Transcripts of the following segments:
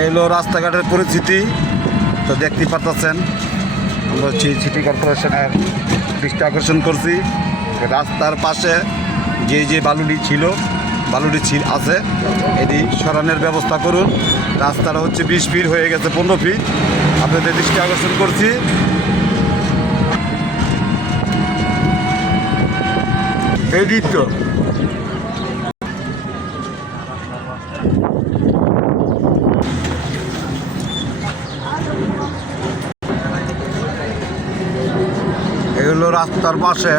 এই হলো রাস্তাঘাটের পরিস্থিতি। তো দেখতে পাচ্ছেন আমরা হচ্ছে সিটি কর্পোরেশনের দৃষ্টি আকর্ষণ করছি। রাস্তার পাশে যে বালুটি আছে এটি সরানোর ব্যবস্থা করুন। রাস্তাটা হচ্ছে 20 ফিট হয়ে গেছে 15 ফিট। আপনাদের দৃষ্টি আকর্ষণ করছি। এই দিক তো এগুলো রাস্তার পাশে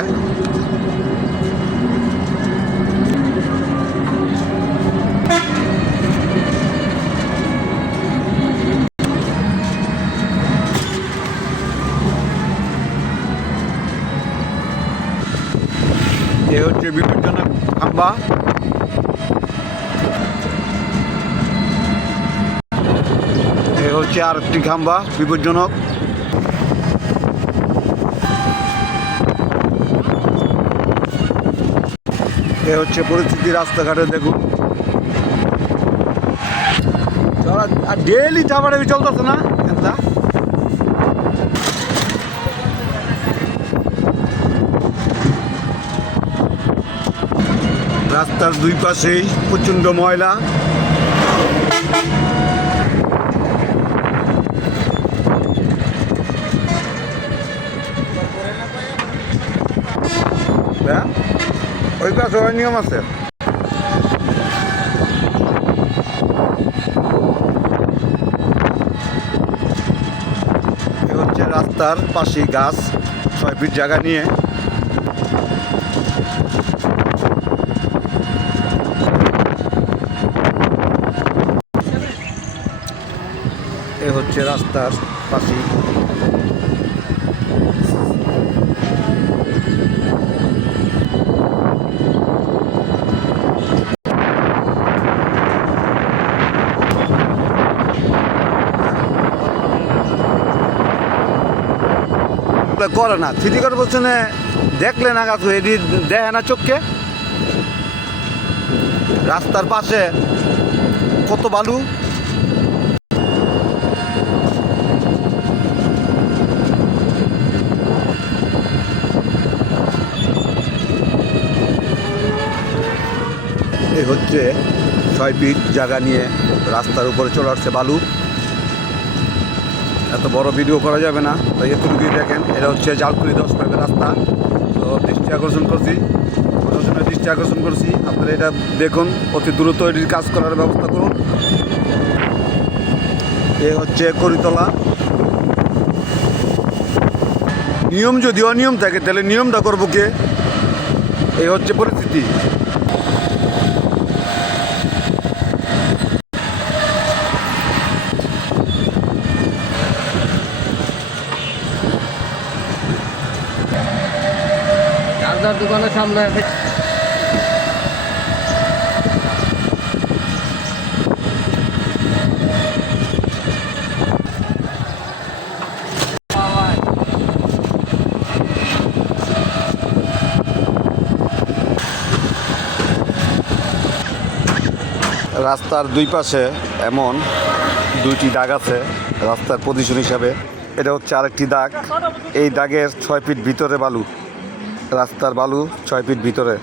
এ হচ্ছে বিপজ্জনক খাম্বা। এ হচ্ছে আর একটি খাম্বা বিপজ্জনক। এ হচ্ছে পরিস্থিতি রাস্তাঘাটে দেখুন। আর ডেইলি চাপাটাবি চলতেছে না এটা। রাস্তার দুই পাশেই প্রচণ্ড ময়লা। ওই পাশে ওই নিয়ম আছে। এ হচ্ছে রাস্তার পাশে গাছ 6 ফিট জায়গা নিয়ে। এ হচ্ছে রাস্তার পাশে করে না সিটি কর্পোরেশনে দেখলে না গাছ এটি দেখে না চোখকে। রাস্তার পাশে কত বালু। এই হচ্ছে 6 ফিট জায়গা নিয়ে রাস্তার উপরে চলে আসছে বালু। এত বড় ভিডিও করা যাবে না, তাই এতটুকুই দেখেন। এটা হচ্ছে জালকুড়ি 10 পাইপের রাস্তা। তো দৃষ্টি আকর্ষণ করছি আপনারা এটা দেখুন, অতি দ্রুত এটির কাজ করার ব্যবস্থা করুন। এ হচ্ছে করিতলা। নিয়ম যদি অনিয়ম থাকে তাহলে নিয়মটা করবো কে? এই হচ্ছে পরিস্থিতি। দোকানের সামনে রাস্তার দুই পাশে এমন 2টি দাগ আছে রাস্তার পজিশন হিসাবে। এটা হচ্ছে আরেকটি দাগ। এই দাগের 6 ফিট ভিতরে বালু। রাস্তার বালু 6 ফিট ভিতরে।